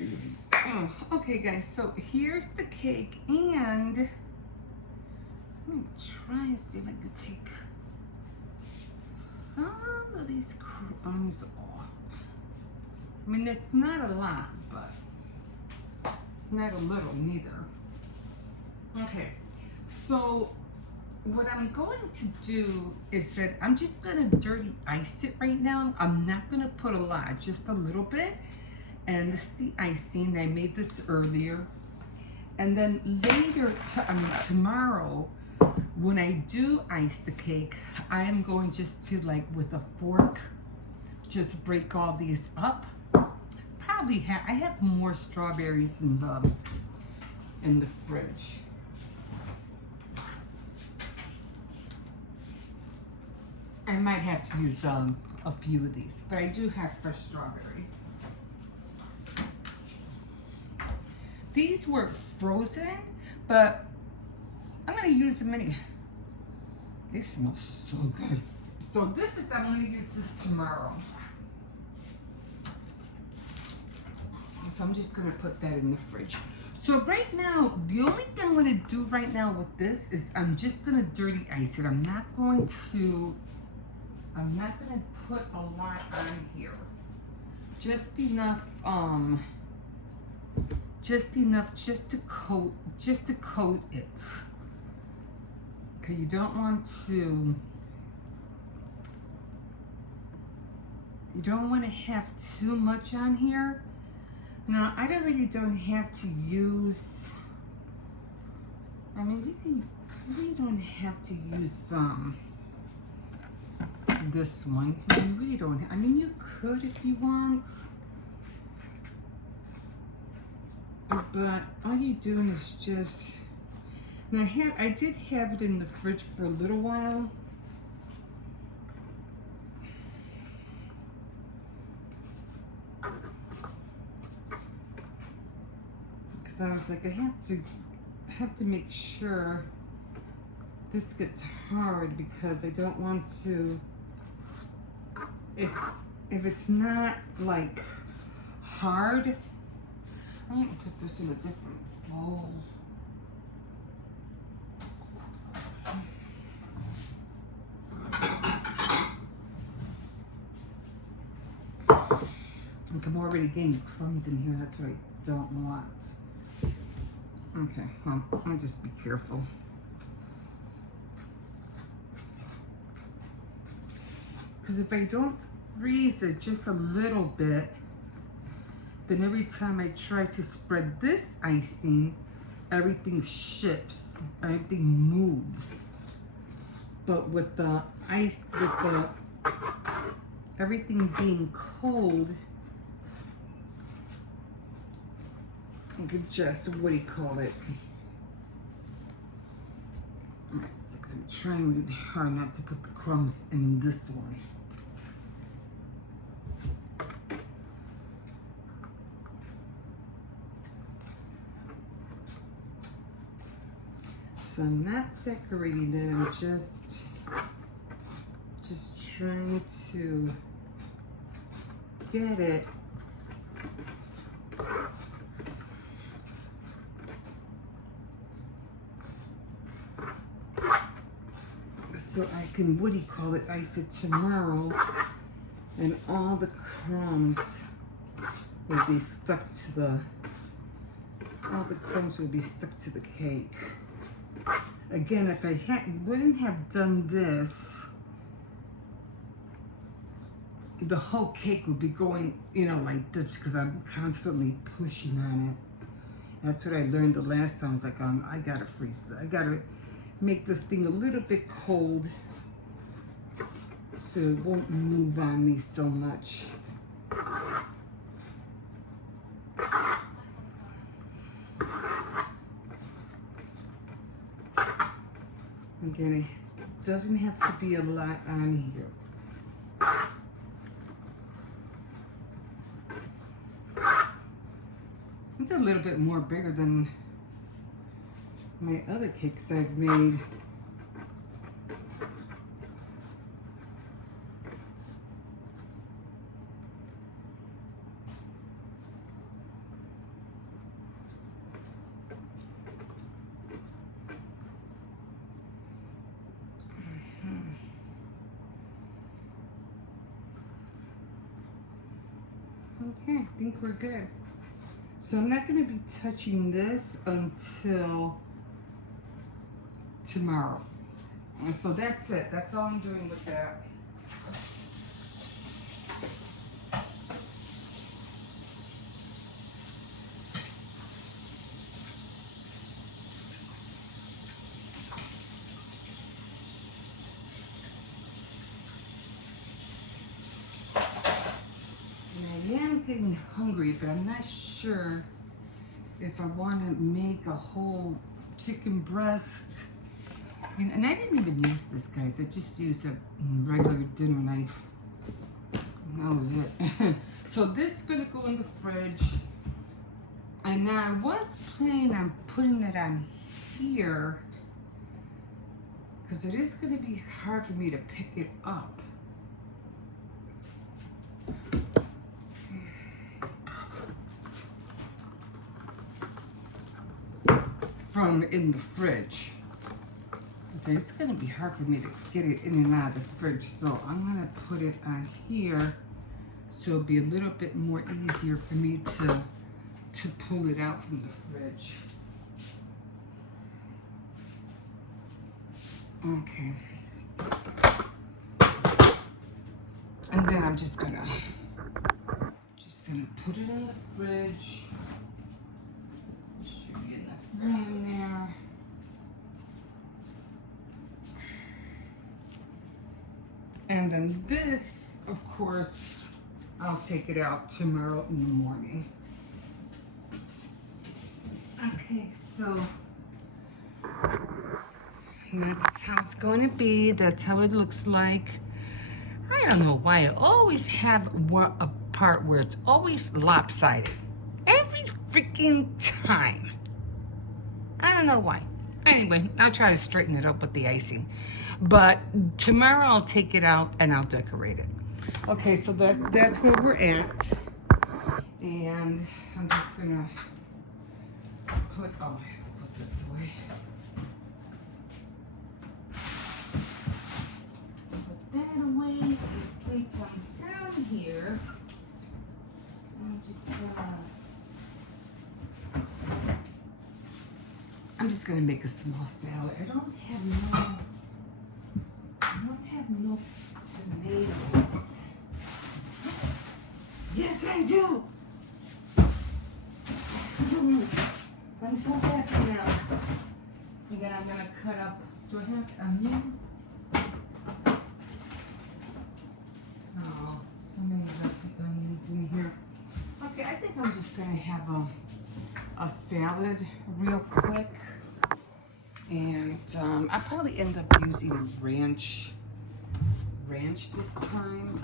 Oh, okay guys, so here's the cake, and let me try and see if I can take some of these crumbs off. I mean, it's not a lot, but it's not a little neither. Okay, so what I'm going to do is that I'm just gonna dirty ice it right now. I'm not gonna put a lot, just a little bit. And this is the icing. I made this earlier. And then later, tomorrow, when I do ice the cake, I am going just to, like, with a fork, just break all these up. Probably I have more strawberries in the fridge. I might have to use a few of these, but I do have fresh strawberries. These were frozen, but I'm gonna use them anyway. They smell so good. So I'm gonna use this tomorrow. So I'm just gonna put that in the fridge. So right now, the only thing I'm gonna do right now with this is I'm just gonna dirty ice it. I'm not gonna put a lot on here. Just enough just to coat it. Okay, you don't want to have too much on here. Now, I really don't have to use, I mean, you really don't have to use this one. You really don't, I mean, you could if you want, but all you're doing is just, now I did have it in the fridge for a little while. Because I was like, I have to make sure this gets hard, because I don't want to, if it's not like hard, I'm gonna put this in a different bowl. Like, I'm already getting crumbs in here. That's what I don't want. Okay, well, I'll just be careful. Because if I don't freeze it just a little bit, then every time I try to spread this icing, everything shifts, everything moves. But with the ice, everything being cold, you could just, what do you call it? Alright, so I'm trying really hard not to put the crumbs in this one. So I'm not decorating it, I'm just trying to get it so I can, what do you call it, ice it tomorrow, and all the crumbs will be stuck to the cake. Again, if I wouldn't have done this, the whole cake would be going, like this, because I'm constantly pushing on it. That's what I learned the last time. I was like, I gotta freeze it. I gotta make this thing a little bit cold so it won't move on me so much. Again, it doesn't have to be a lot on here. It's a little bit more bigger than my other cakes I've made. Okay, I think we're good. So I'm not going to be touching this until tomorrow. And so that's it. That's all I'm doing with that. And I am getting hungry, but I'm not sure if I want to make a whole chicken breast. And I didn't even use this, guys. I just used a regular dinner knife. And that was it. So this is going to go in the fridge. And now I was planning on putting it on here because it is going to be hard for me to pick it up. From in the fridge. Okay, it's going to be hard for me to get it in and out of the fridge, so I'm going to put it on here so it'll be a little bit more easier for me to pull it out from the fridge. Okay. And then I'm just gonna put it in the fridge. Should be enough room there. And then this, of course, I'll take it out tomorrow in the morning. Okay, so that's how it's going to be. That's how it looks like. I don't know why I always have a part where it's always lopsided. Every freaking time. I don't know why. Anyway, I'll try to straighten it up with the icing. But tomorrow I'll take it out and I'll decorate it. Okay, so that's where we're at. And I'm just gonna put, oh, I have to put this away. Put that away. Since I'm down here, I'm just gonna make a small salad. I don't have no tomatoes. Yes, I do. I'm so happy now. And then I'm gonna cut up. Do I have onions? Oh, so many lovely onions in here. Okay, I think I'm just gonna have a salad real quick. And I'll probably end up using ranch this time.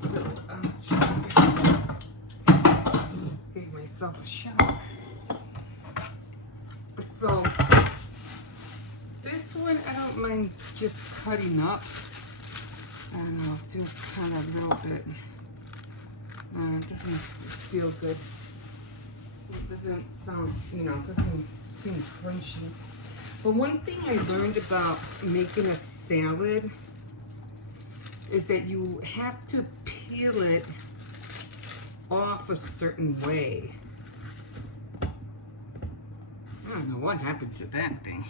So I'm trying to give myself a shot. So this one I don't mind just cutting up. I don't know, it feels kind of a little bit, it doesn't feel good. So it doesn't sound, it doesn't seem crunchy. But one thing I learned about making a salad is that you have to peel it off a certain way. I don't know what happened to that thing.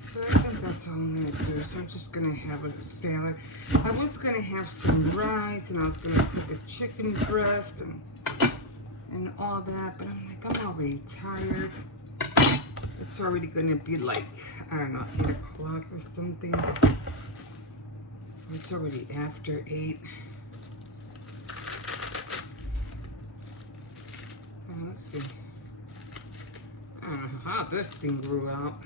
So I think that's all I'm gonna do. So I'm just gonna have a salad. I was gonna have some rice and I was gonna cook a chicken breast and all that, but I'm like, I'm already tired. It's already gonna be like, I don't know, 8 o'clock or something. It's already after 8. Let's see. I don't know how this thing grew out.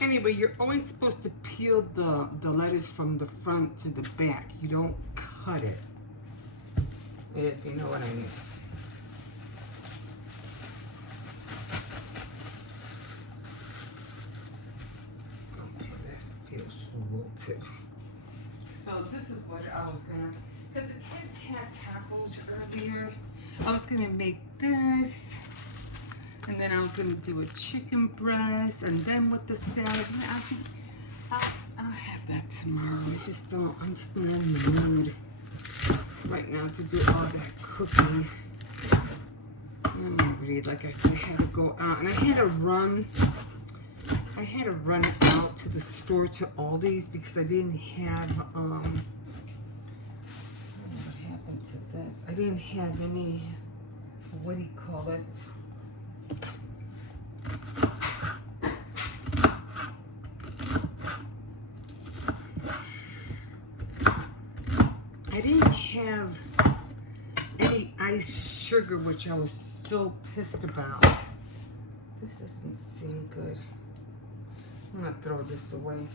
Anyway, you're always supposed to peel the lettuce from the front to the back. You don't cut it. If you know what I mean. Okay, that feels wilted. So this is what I was gonna, because the kids had tacos earlier. I was gonna make this, And then I was gonna do a chicken breast, and then with the salad. I'll have that tomorrow. I'm just not in the mood right now to do all that cooking. I'm not really, like I said, I had to go out, and I had to run it out to the store, to Aldi's, because I didn't have, what happened to this? I didn't have any, what do you call it? I didn't have any ice sugar, which I was so pissed about. This doesn't seem good. I'm gonna throw this away.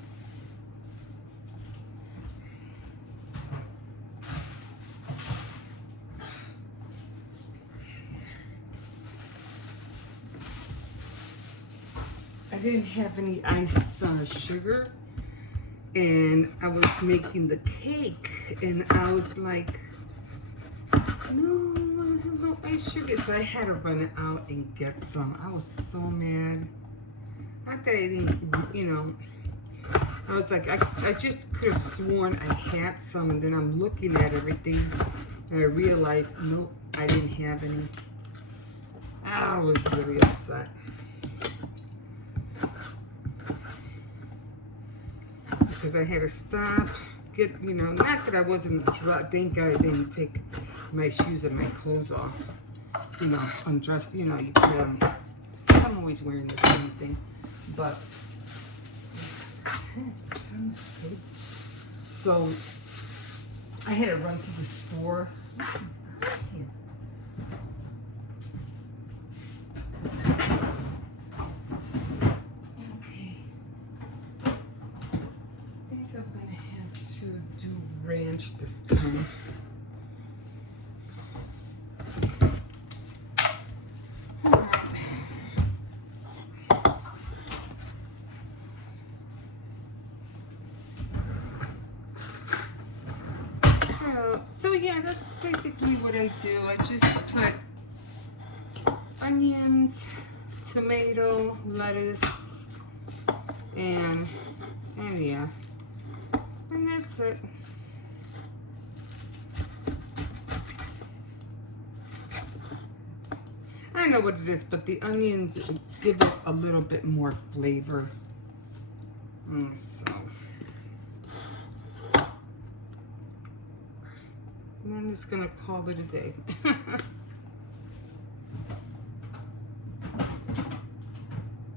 I didn't have any ice sugar, and I was making the cake, and I was like, no, I have no ice sugar. So I had to run it out and get some. I was so mad. Not that I didn't, you know, I was like, I just could have sworn I had some, and then I'm looking at everything, and I realized, nope, I didn't have any. I was really upset. Because I had to stop, get, you know, not that I wasn't drunk. Thank God I didn't take my shoes and my clothes off. You know, undressed, you know, you put on, I'm always wearing the same thing. But, so, I had to run to the store. Here. Ranch this time. So yeah, that's basically what I do. I just put onions, tomato, lettuce, and yeah, and that's it. I know what it is, but the onions give it a little bit more flavor. So, and I'm just gonna call it a day.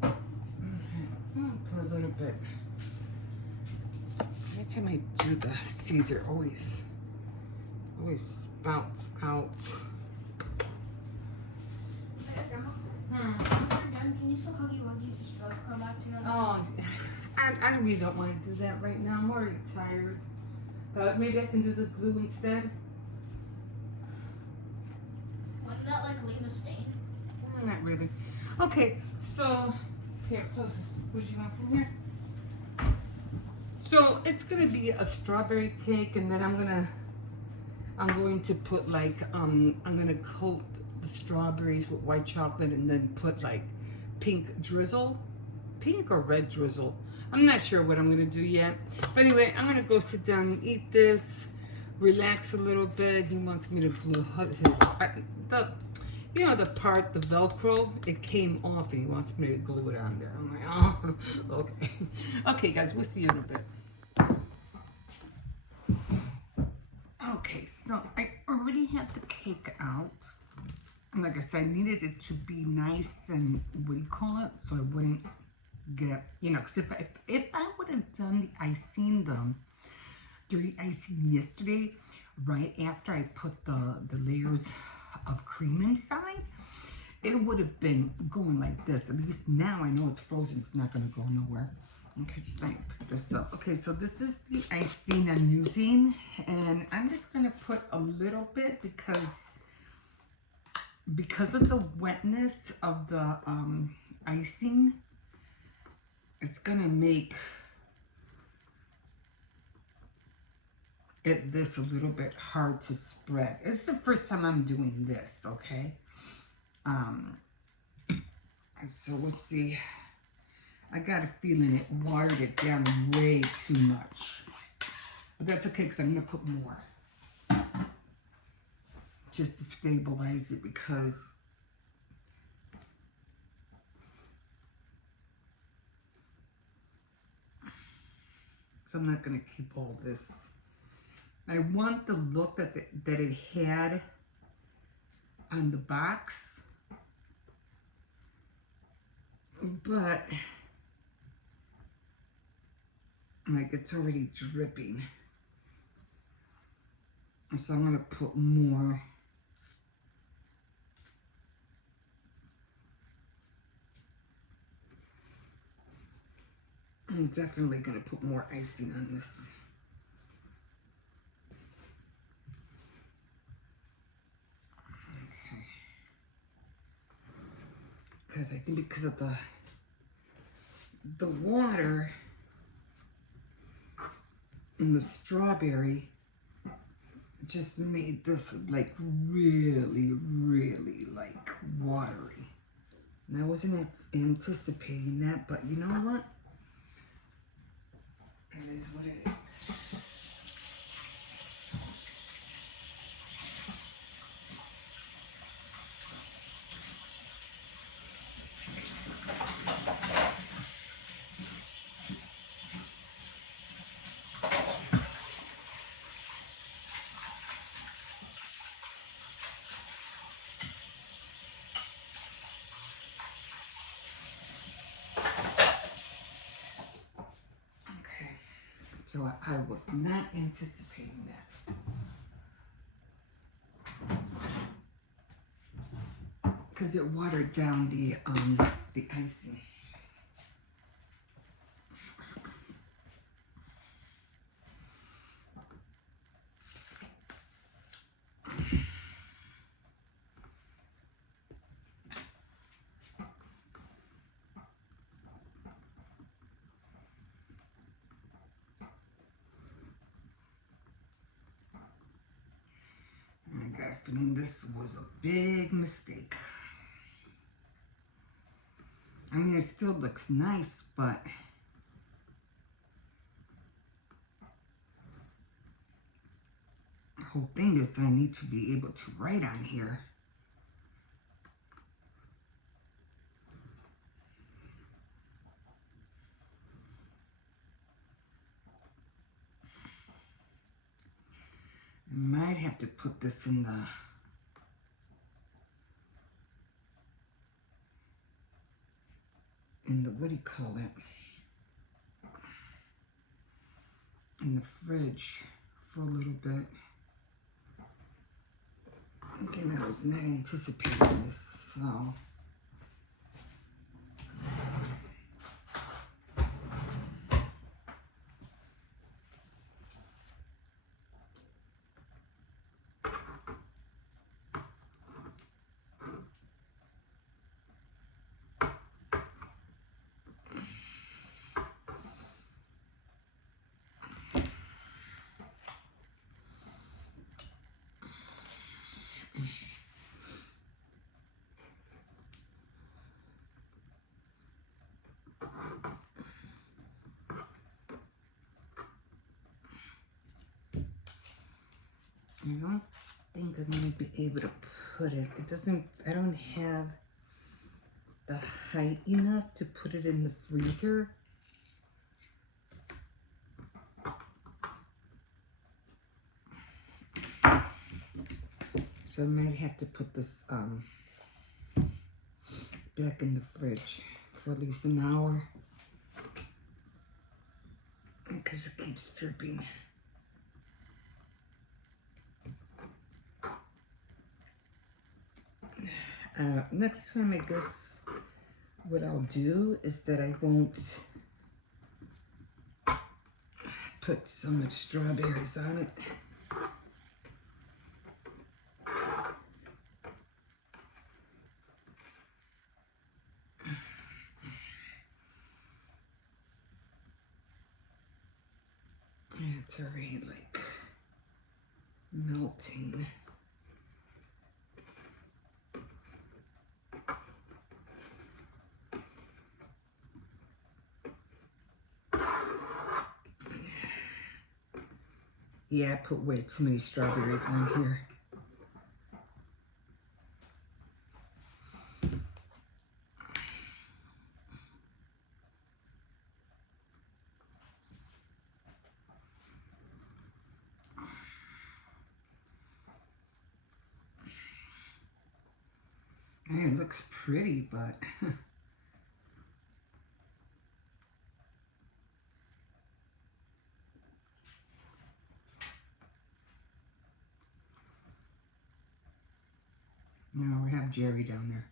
I'll put a little bit. Every time I do the Caesar, always spouts out. Can you still huggy wuggy this Velcro back together? Oh, I really don't want to do that right now. I'm already tired. Maybe I can do the glue instead. Wouldn't that like leave a stain? Not really. Okay, so here, close this. What do you want from here? So it's gonna be a strawberry cake, and then I'm going to put like I'm gonna coat the strawberries with white chocolate, and then put like pink drizzle, pink or red drizzle. I'm not sure what I'm gonna do yet. But anyway, I'm gonna go sit down and eat this, relax a little bit. He wants me to glue his you know, the part, the Velcro, it came off, and he wants me to glue it on there. I'm like, oh, okay. Okay, guys, we'll see you in a bit. Okay, so I already have the cake out. And like I said, I needed it to be nice and, what do you call it? So I wouldn't get, you know, because if I would have done the icing, the dirty icing yesterday, right after I put the layers of cream inside, it would have been going like this. At least now I know it's frozen. It's not going to go nowhere. Okay, just let me pick this up. Okay, so this is the icing I'm using, and I'm just going to put a little bit because of the wetness of the icing. It's going to make this a little bit hard to spread. It's the first time I'm doing this, okay? So we'll see. I got a feeling it watered it down way too much. But that's okay because I'm going to put more. Just to stabilize it because so I'm not going to keep all this. I want the look that it had on the box, but like it's already dripping. So I'm going to put more. I'm definitely going to put more icing on this. Okay. Because I think because of the water and the strawberry just made this like really, really like watery. And I wasn't anticipating that, but you know what? It is what it is. Okay, so I was not anticipating that. Because it watered down the icing. I got a feeling this was a big mistake. I mean, it still looks nice, but the whole thing is I need to be able to write on here. I might have to put this in the what do you call it? In the fridge for a little bit. Again, I was not anticipating this, so. I don't think I'm gonna be able to put it. It doesn't, I don't have the height enough to put it in the freezer. So I might have to put this back in the fridge for at least an hour because it keeps dripping. Next time, I guess what I'll do is that I won't put so much strawberries on it. It's already like melting. Yeah, I put way too many strawberries on here. Man, it looks pretty, but no, we have Jerry down there.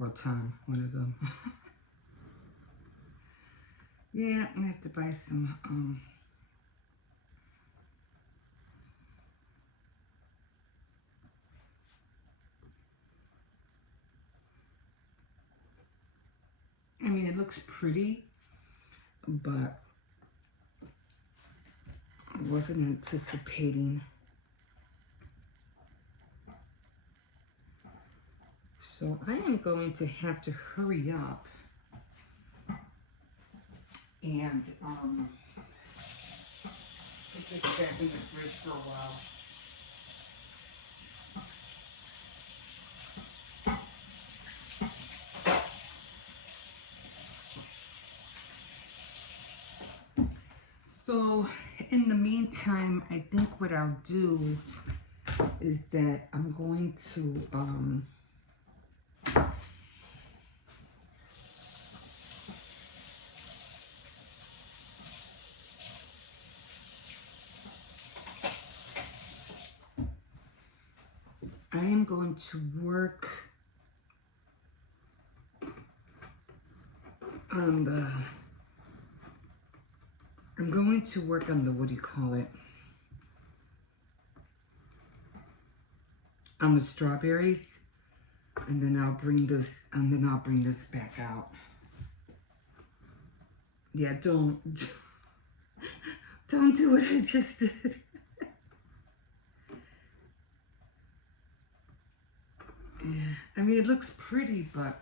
Or Tom, one of them. Yeah, I have to buy some I mean, it looks pretty, but I wasn't anticipating. So I am going to have to hurry up and put this back in the fridge for a while. So in the meantime, I think what I'll do is that I'm going to work on the what do you call it? On the strawberries, and then I'll bring this back out. Yeah, don't do what I just did. Yeah, I mean, it looks pretty, but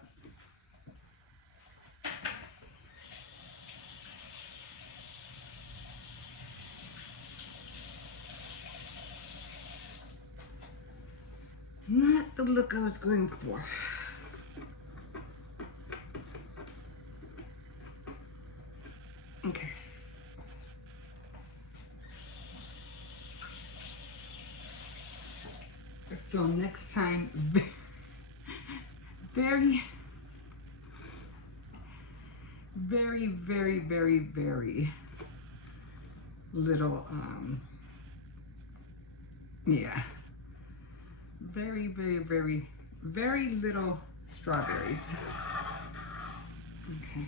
not the look I was going for. Okay. So next time, very, very, very, very, very little, yeah. Very, very, very, very little strawberries. Okay.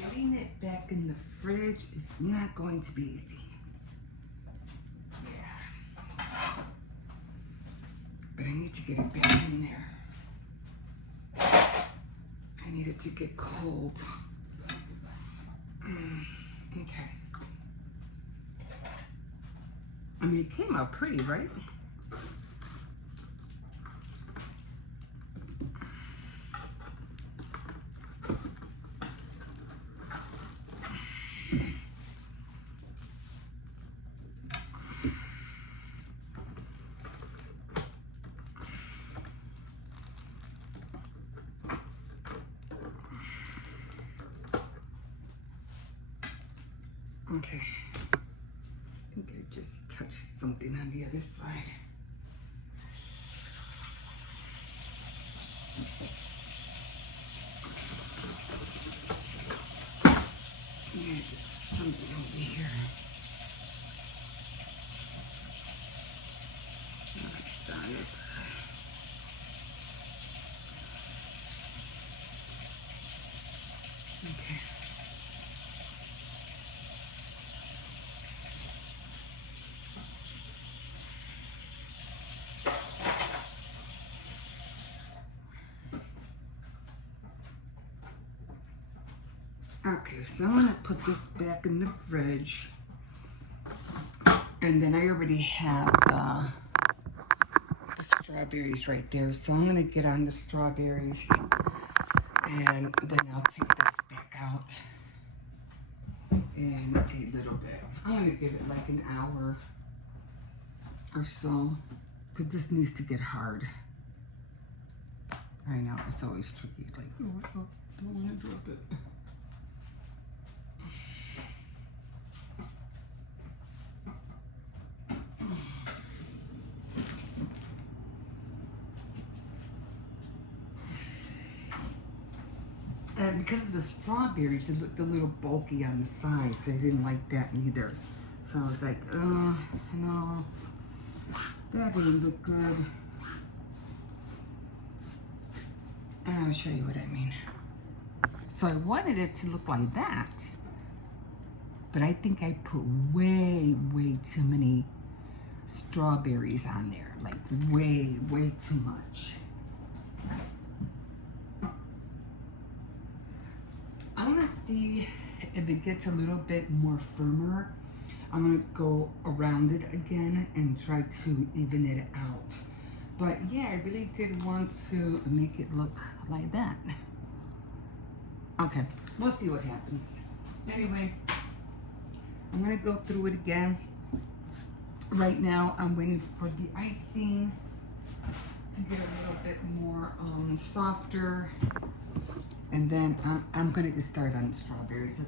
Getting it back in the fridge is not going to be easy. Yeah. But I need to get it back in there. I need it to get cold. Okay. I mean, it came out pretty, right? Okay. I think I just touched something on the other side. Yeah, just something over here. Darn it. Okay. Okay, so I'm gonna put this back in the fridge. And then I already have the strawberries right there. So I'm gonna get on the strawberries and then I'll take this back out in a little bit. I'm gonna give it like an hour or so, because this needs to get hard. I know, it's always tricky, like, oh, don't wanna drop it. And because of the strawberries, it looked a little bulky on the sides. I didn't like that either. So I was like, no, that didn't look good. And I'll show you what I mean. So I wanted it to look like that. But I think I put way too many strawberries on there. Like way too much. I'm gonna see if it gets a little bit more firmer. I'm gonna go around it again and try to even it out. But yeah, I really did want to make it look like that. Okay, we'll see what happens. Anyway, I'm gonna go through it again. Right now, I'm waiting for the icing to get a little bit more softer. And then I'm gonna get started on the strawberries. So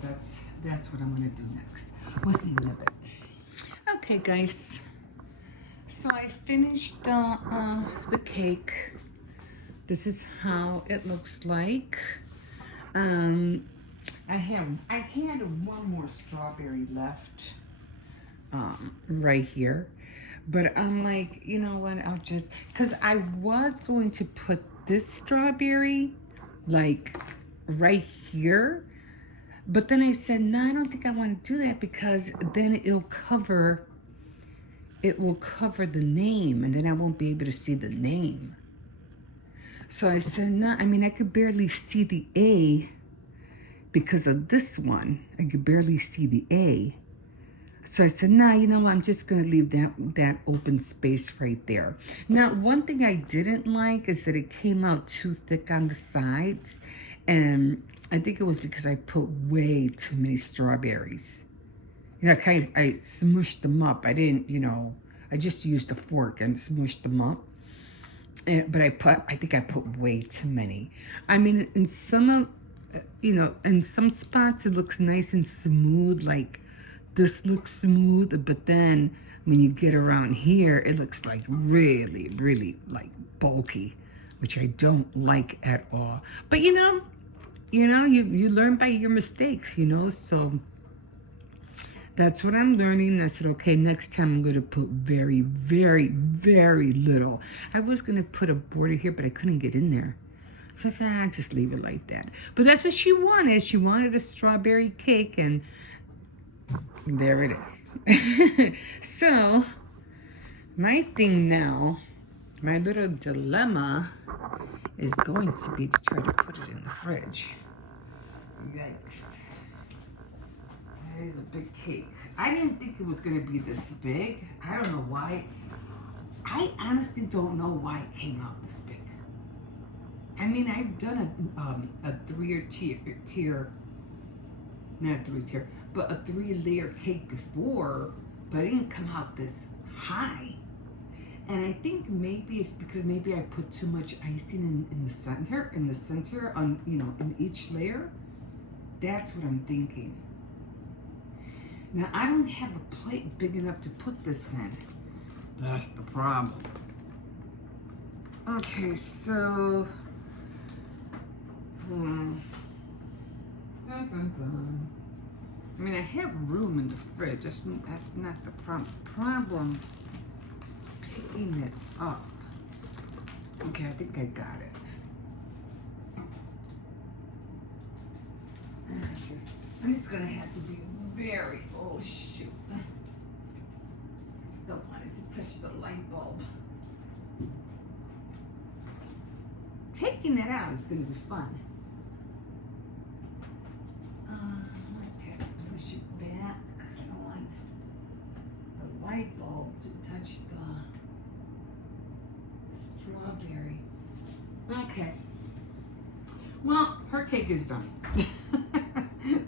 that's what I'm gonna do next. We'll see you in a bit. Okay, guys. So I finished the cake. This is how it looks like. I had one more strawberry left right here, but I'm like, you know what? I'll just, because I was going to put this strawberry like right here, but then I said, no, I don't think I want to do that, because then it will cover the name, and then I won't be able to see the name. So I said, no, I mean, I could barely see the A because of this one. I could barely see the A. So I said, nah, you know what? I'm just going to leave that open space right there. Now, one thing I didn't like is that it came out too thick on the sides. And I think it was because I put way too many strawberries. You know, I smushed them up. I didn't, I just used a fork and smushed them up. But I think I put way too many. I mean, in some spots it looks nice and smooth, like this looks smooth, but then when you get around here, it looks like really like bulky, which I don't like at all. But you learn by your mistakes, so that's what I'm learning. I said, okay, next time I'm going to put very little. I was going to put a border here, but I couldn't get in there. So I said, I'll just leave it like that. But that's what she wanted. She wanted a strawberry cake, and there it is. So, my thing now, my little dilemma is going to be to try to put it in the fridge. Yikes. That is a big cake. I didn't think it was going to be this big. I don't know why. I honestly don't know why it came out this big. I mean, I've done a three-layer cake before, but it didn't come out this high. And I think maybe it's because maybe I put too much icing in the center on, in each layer. That's what I'm thinking. Now, I don't have a plate big enough to put this in. That's the problem. Okay, so... Dun, dun, dun. I mean, I have room in the fridge. That's not the problem. Problem is picking it up. Okay, I think I got it. I'm just gonna have to be very, oh shoot. I still wanted to touch the light bulb. Taking it out is gonna be fun. touch the strawberry. Okay. Well, her cake is done.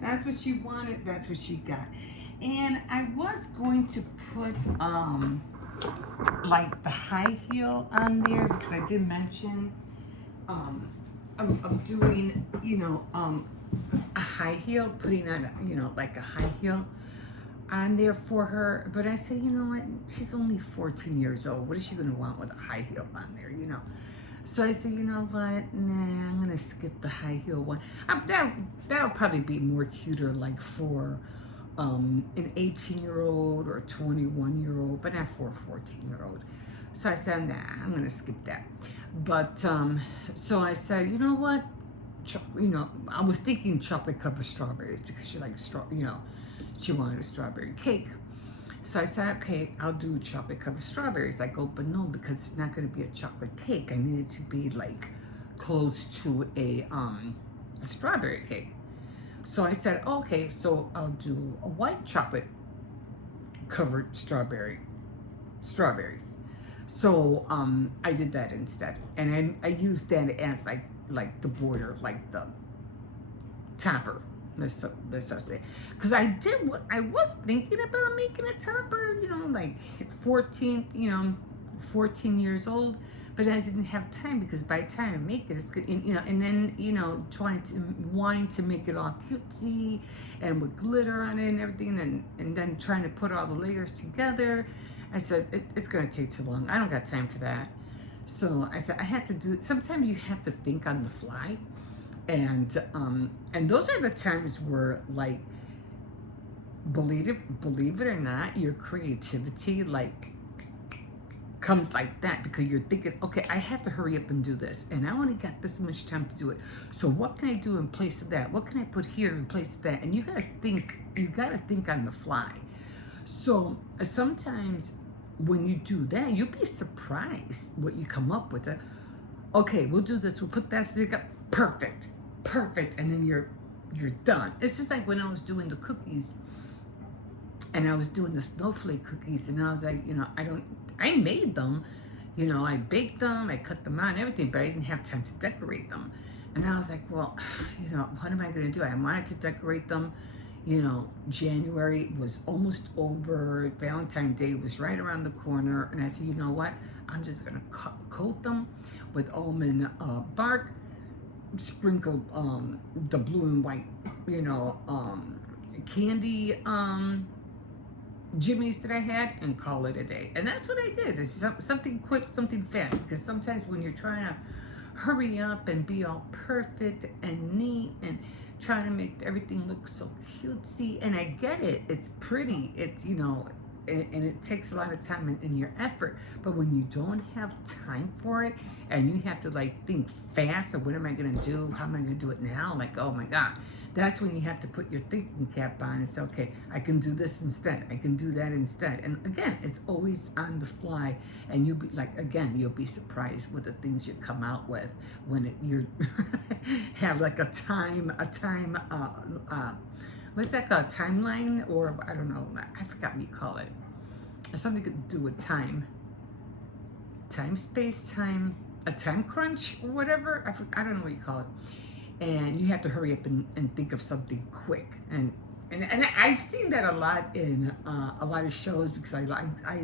That's what she wanted. That's what she got. And I was going to put like the high heel on there because I did mention I'm doing, a high heel, putting on, like a high heel on there for her. But I said, you know what? She's only 14 years old. What is she going to want with a high heel on there, So I said, you know what? Nah, I'm going to skip the high heel one. That'll probably be more cuter, like for an 18-year-old or a 21-year-old, but not for a 14-year-old. So I said, nah, I'm going to skip that. But, so I said, you know what? I was thinking chocolate covered strawberries because she likes she wanted a strawberry cake. So I said, okay, I'll do chocolate covered strawberries. I go, but no, because it's not going to be a chocolate cake. I need it to be like close to a strawberry cake. So I said, okay, so I'll do a white chocolate covered strawberries. So I did that instead, and I used that as like the border, like the topper. Let's say, because I was thinking about making a topper, like 14 years old, but I didn't have time because by the time I make it, it's good, and then wanting to make it all cutesy and with glitter on it and everything, and then trying to put all the layers together. I said it's gonna take too long. I don't got time for that. So I said I had to do. Sometimes you have to think on the fly. And those are the times where, like, believe it or not, your creativity like comes like that because you're thinking, okay, I have to hurry up and do this, and I only got this much time to do it. So what can I do in place of that? What can I put here in place of that? And you gotta think on the fly. So sometimes when you do that, you'll be surprised what you come up with. Okay, we'll do this. We'll put that together. Perfect, and then you're done. It's just like when I was doing the cookies, and I was doing the snowflake cookies, and I was like, I made them, I baked them, I cut them out and everything, but I didn't have time to decorate them. And I was like, well, what am I gonna do? I wanted to decorate them. January was almost over. Valentine's Day was right around the corner, and I said, you know what? I'm just gonna coat them with almond bark. Sprinkle the blue and white, candy jimmies that I had, and call it a day. And that's what I did. It's something quick, something fast. Because sometimes when you're trying to hurry up and be all perfect and neat and trying to make everything look so cutesy, and I get it. It's pretty. It's and it takes a lot of time and your effort. But when you don't have time for it, and you have to like think fast, or what am I gonna do? How am I gonna do it now? Like, oh my God, that's when you have to put your thinking cap on and say, okay, I can do this instead. I can do that instead. And again, it's always on the fly, and you'll be like, again, you'll be surprised with the things you come out with when you have like a time. What's that called? Timeline, or I don't know. I forgot what you call it. It's something to do with time, space, time, a time crunch or whatever. I don't know what you call it. And you have to hurry up and think of something quick. And I've seen that a lot in a lot of shows because I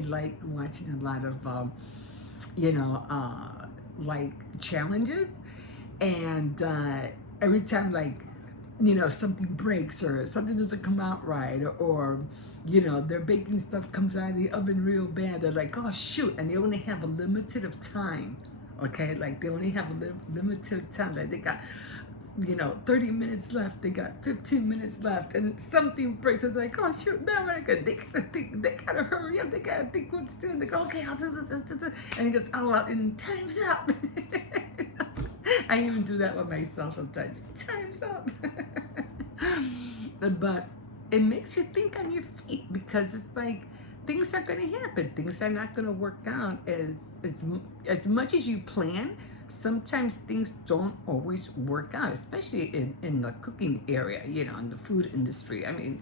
like watching a lot of like challenges, and every time like something breaks or something doesn't come out right, or their baking stuff comes out of the oven real bad, they're like, oh shoot, and they only have a limited of time, okay, like they only have a limited time, like they got 30 minutes left, they got 15 minutes left, and something breaks. It's like, oh shoot, now what I got? They gotta think, they gotta hurry up, they gotta think what's doing. They go, okay, I'll do this, and he goes, oh, and time's up. I even do that with myself sometimes. Time's up. But it makes you think on your feet, because it's like things are gonna happen. Things are not gonna work out as much as you plan. Sometimes things don't always work out, especially in the cooking area, in the food industry. I mean,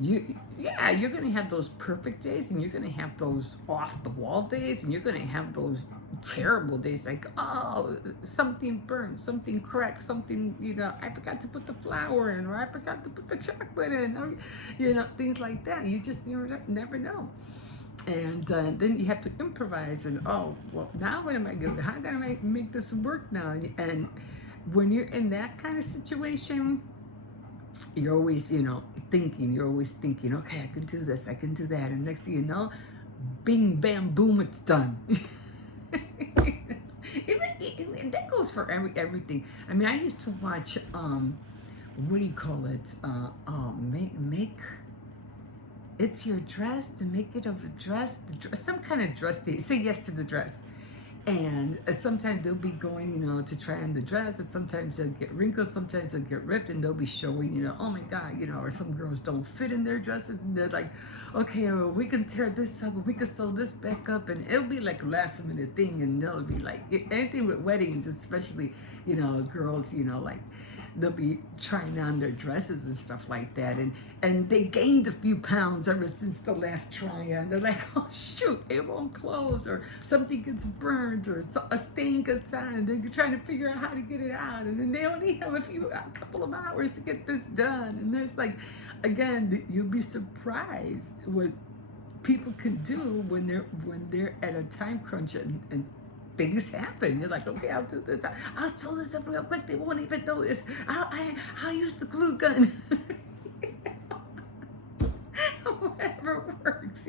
you're gonna have those perfect days, and you're gonna have those off the wall days, and you're gonna have those terrible days like, oh, something burned, something cracked, something, I forgot to put the flour in, or I forgot to put the chocolate in, or things like that. You never know. And then you have to improvise, and oh, well, now what am I doing? How can I make this work now? And when you're in that kind of situation, you're always, you're always thinking, okay, I can do this, I can do that. And next thing you know, bing, bam, boom, it's done. Even that goes for everything. I mean, I used to watch, what do you call it? Make it's your dress, to make it of a dress, some kind of dress day. Say yes to the dress. And sometimes they'll be going, to try on the dress, and sometimes they'll get wrinkled, sometimes they'll get ripped, and they'll be showing, oh my God, or some girls don't fit in their dresses, and they're like, okay, well, we can tear this up, or we can sew this back up, and it'll be like a last minute thing, and they'll be like, anything with weddings, especially, girls, like, they'll be trying on their dresses and stuff like that, and they gained a few pounds ever since the last try-on. They're like, oh shoot, it won't close, or something gets burned, or a stain gets on, and they're trying to figure out how to get it out, and then they only have a couple of hours to get this done. And there's like, again, you'll be surprised what people can do when they're at a time crunch, and things happen. You're like, okay, I'll do this. I'll sew this up real quick. They won't even notice. I'll use the glue gun. Whatever works,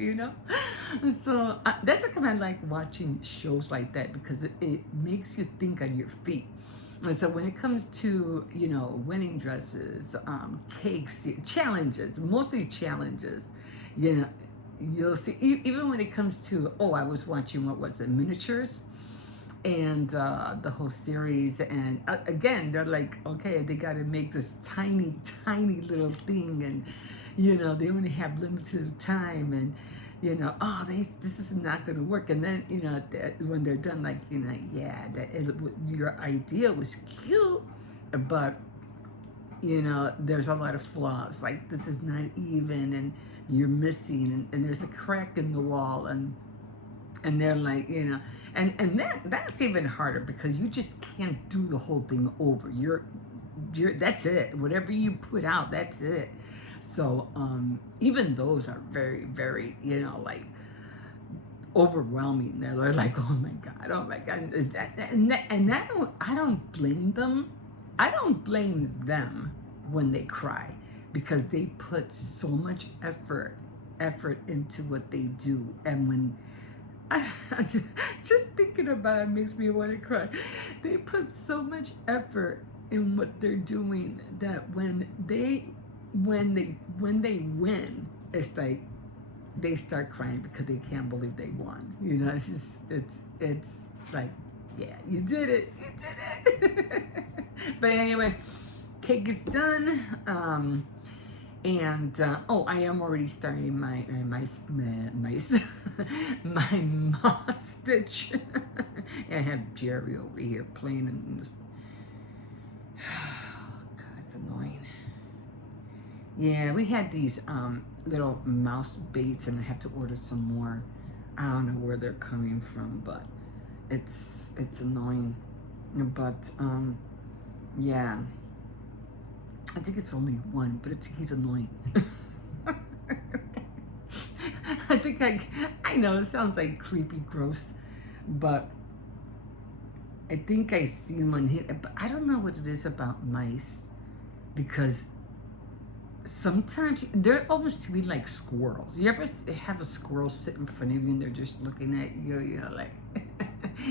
So that's what kind of like watching shows like that, because it makes you think on your feet. And so when it comes to, wedding dresses, cakes, challenges, mostly challenges, you'll see, even when it comes to, I was watching, what was it, miniatures? And the whole series, and again, they're like, okay, they got to make this tiny little thing, and they only have limited time, and this is not going to work. And then when they're done, like, your idea was cute, but there's a lot of flaws, like this is not even, and you're missing, and there's a crack in the wall, and they're like, and that's even harder, because you just can't do the whole thing over. You're that's it. Whatever you put out, that's it. So even those are very, very, like, overwhelming. They're like, oh my God, and I don't blame them. I don't blame them when they cry, because they put so much effort into what they do, and when just thinking about it makes me want to cry. They put so much effort in what they're doing that when they win, it's like they start crying because they can't believe they won. It's like, yeah, you did it. But anyway, cake is done. And I am already starting my moss stitch. I have Jerry over here playing in this. God, it's annoying. Yeah, we had these little mouse baits, and I have to order some more. I don't know where they're coming from, but it's annoying. But yeah. I think it's only one, but he's annoying. I think I know it sounds like creepy, gross, but I think I seen one hit. But I don't know what it is about mice, because sometimes they're almost to be like squirrels. You ever have a squirrel sit in front of you and they're just looking at you, like,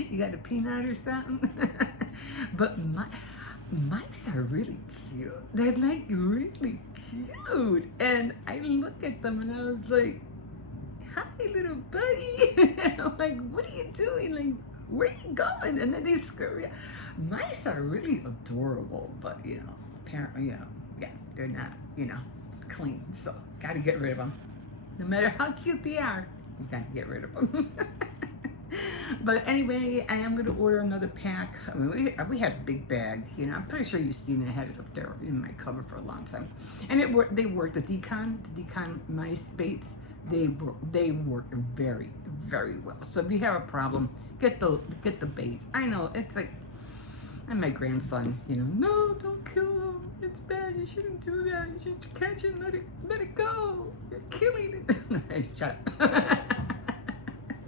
you got a peanut or something? But mice are really cute. They're like really cute. And I look at them and I was like, hi, little buddy. I'm like, what are you doing? Like, where are you going? And then they scurry. Mice are really adorable, but apparently, yeah, they're not, clean. So gotta get rid of them. No matter how cute they are, you gotta get rid of them. But anyway, I am gonna order another pack. I mean, we had a big bag, you know. I'm pretty sure you've seen it. I had it up there in my cover for a long time, and they work. The decon mice baits, they work very, very well. So if you have a problem, get the baits. I know it's like, and my grandson, you know, no, don't kill him. It's bad. You shouldn't do that. You should catch it and let it go. You're killing it. Shut up.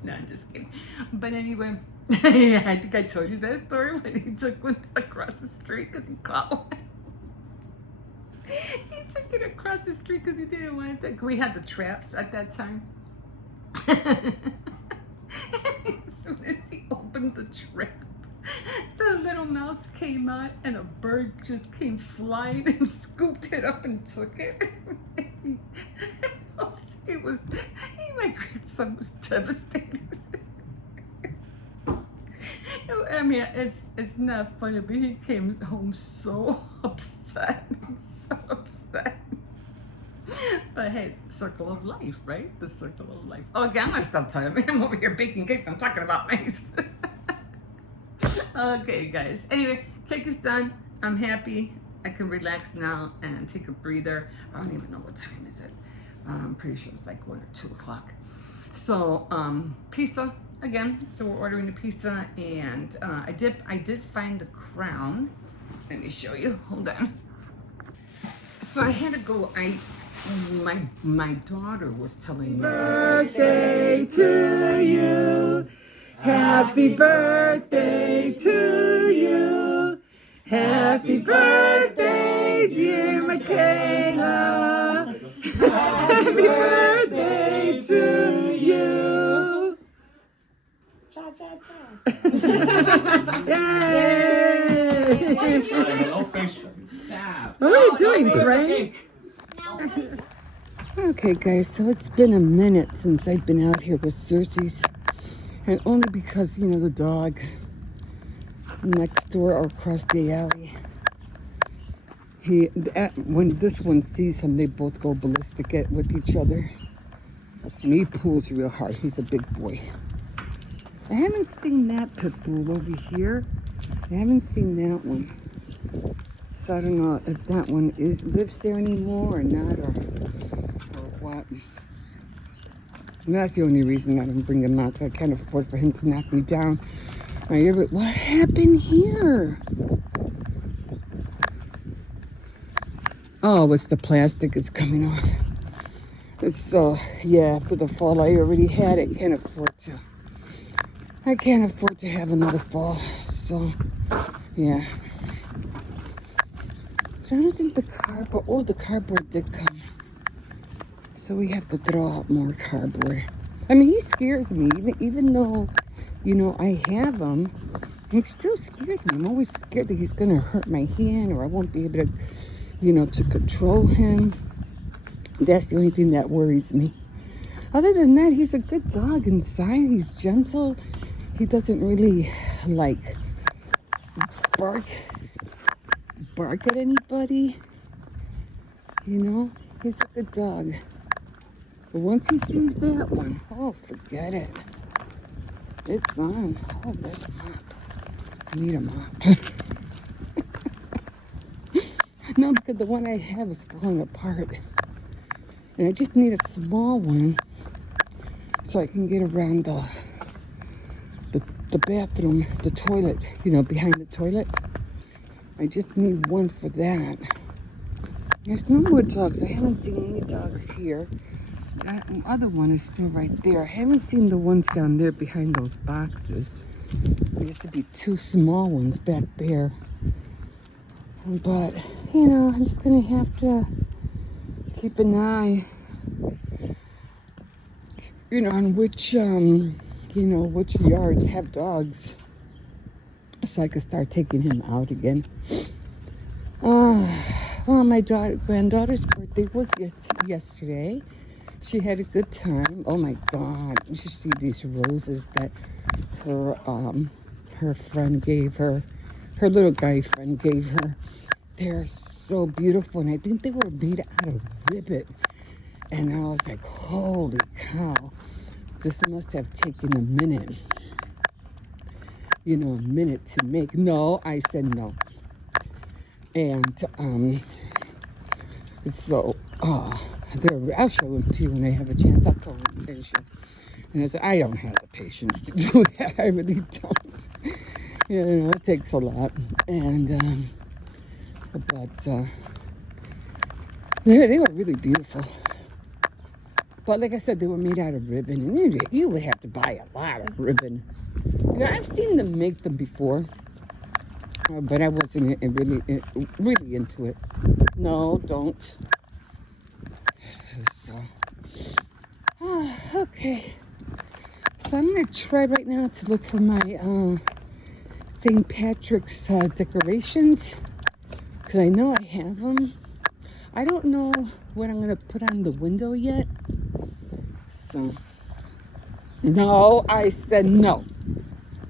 No, I'm just kidding. But anyway, yeah, I think I told you that story when he took one across the street because he caught one. He took it across the street because he didn't want to. We had the traps at that time. As soon as he opened the trap, the little mouse came out and a bird just came flying and scooped it up and took it. My grandson was devastated. I mean, it's not funny, but he came home so upset, so upset. But hey, circle of life, right? The circle of life. Oh, okay, I'm gonna stop telling me. I'm over here baking cake. I'm talking about mice. Okay, guys. Anyway, cake is done. I'm happy. I can relax now and take a breather. I don't even know what time is it. I'm pretty sure it's like 1 or 2 o'clock. So, pizza again. So we're ordering the pizza, and I did find the crown. Let me show you. Hold on. So I had to go. My daughter was telling me. Birthday to you. Happy birthday to you. Happy birthday, dear Michaela. Happy birthday to you. Cha cha cha. Yay! What are you doing, Frank? Okay, guys, so it's been a minute since I've been out here with Xcercies. And only because, you know, the dog next door or across the alley, when this one sees him, they both go ballistic with each other. And he pulls real hard. He's a big boy. I haven't seen that pit bull over here. I haven't seen that one. So I don't know if that one lives there anymore or not, or what. And that's the only reason I don't bring him out, so I can't afford for him to knock me down. What happened here? Oh, it's the plastic is coming off. It's yeah, after the fall I already had, I can't afford to have another fall. So yeah. So I don't think the cardboard did come. So we have to throw out more cardboard. I mean, he scares me, even though, you know, I have him. He still scares me. I'm always scared that he's gonna hurt my hand, or I won't be able to, you know, to control him. That's the only thing that worries me. Other than that, he's a good dog inside. He's gentle. He doesn't really like bark at anybody. You know, he's a good dog. But once he sees that one, oh, forget it. It's on. Oh, there's a mop. I need a mop. No, because the one I have is falling apart. And I just need a small one so I can get around the bathroom, the toilet, you know, behind the toilet. I just need one for that. There's no more dogs. I haven't seen any dogs here. That other one is still right there. I haven't seen the ones down there behind those boxes. There used to be 2 small ones back there. But, you know, I'm just going to have to keep an eye, you know, on which yards have dogs, so I can start taking him out again. Well, my granddaughter's birthday was yesterday. She had a good time. Oh my God! You should see these roses that her friend gave her. Her little guy friend gave her. They're so beautiful, and I think they were made out of ribbon. And I was like, holy cow! This must have taken a minute. a minute to make. No, I said no. And so I'll show them to you when I have a chance. I'll tell them, send you. And I said, I don't have the patience to do that. I really don't. It takes a lot. And but they were really beautiful. But like I said, they were made out of ribbon, and you would have to buy a lot of ribbon. I've seen them make them before, but I wasn't really into it. No, don't. So, okay. So I'm gonna try right now to look for my St. Patrick's decorations, because I know I have them. I don't know what I'm gonna put on the window yet. So, no, I said no.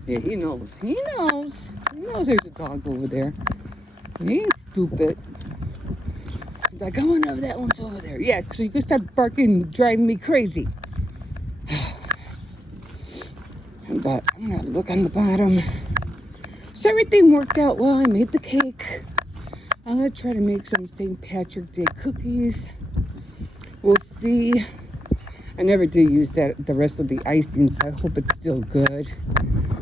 Yeah, he knows. He knows there's a dog over there. He ain't stupid. He's like, I wonder if that one's over there. Yeah, so you can start barking, driving me crazy. But I'm gonna look on the bottom. So everything worked out well. I made the cake. I'm gonna try to make some St. Patrick's Day cookies. We'll see. I never did use the rest of the icing, so I hope it's still good.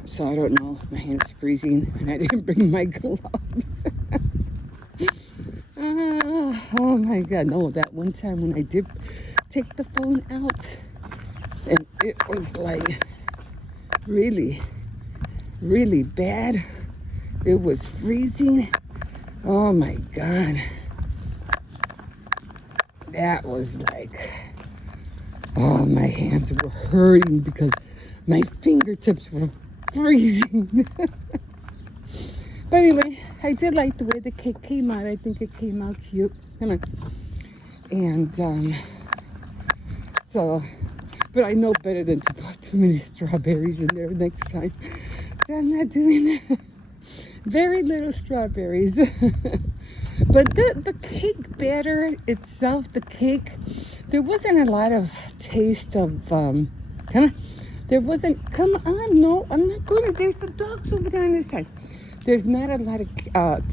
So I don't know. My hand's freezing, and I didn't bring my gloves. Oh my God! No, that one time when I did take the phone out, and it was like really, really bad. It was freezing. Oh my God! That was like. Oh, my hands were hurting because my fingertips were freezing. But anyway, I did like the way the cake came out. I think it came out cute. Come on. And so, but I know better than to put too many strawberries in there next time. So I'm not doing that. Very little strawberries. But the cake batter itself, the cake, there wasn't a lot of taste of, come on. There wasn't, come on, no, I'm not going to, there's the dogs over there on this side. There's not a lot of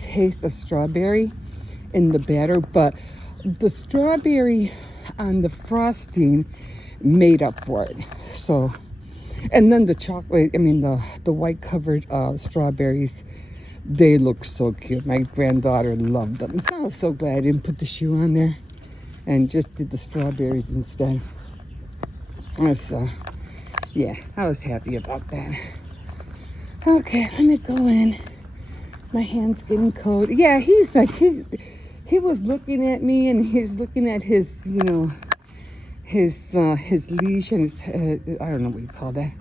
taste of strawberry in the batter, but the strawberry on the frosting made up for it. So, and then the chocolate, the white covered strawberries, they look so cute. My granddaughter loved them. So I was so glad I didn't put the shoe on there and just did the strawberries instead. So, yeah, I was happy about that. Okay, let me go in. My hand's getting cold. Yeah, he's like, he was looking at me, and he's looking at his, his leash and his, I don't know what you call that,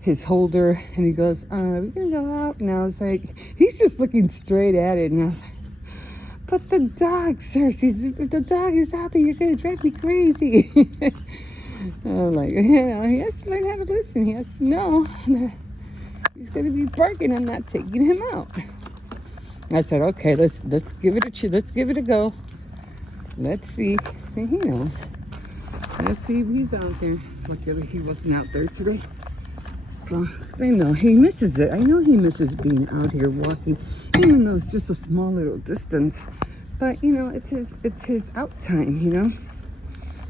his holder, and he goes, we're gonna go out. And I was like, he's just looking straight at it, and I was like, but the dog, Xcercies, if the dog is out there, you're gonna drive me crazy. I'm like, he has to learn how to listen. He has to know. He's gonna be barking. I'm not taking him out. I said, okay, let's give it a go. Let's see. And he knows. Let's see if he's out there. Luckily, he wasn't out there today. So, I know he misses it. I know he misses being out here walking, even though it's just a small little distance. But, it's his out time,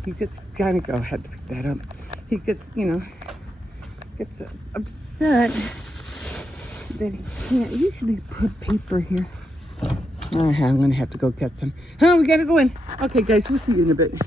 He gets, gotta go, had to pick that up. He gets, gets upset that he can't usually put paper here. I'm gonna have to go get some. Oh, we gotta go in. Okay, guys, we'll see you in a bit.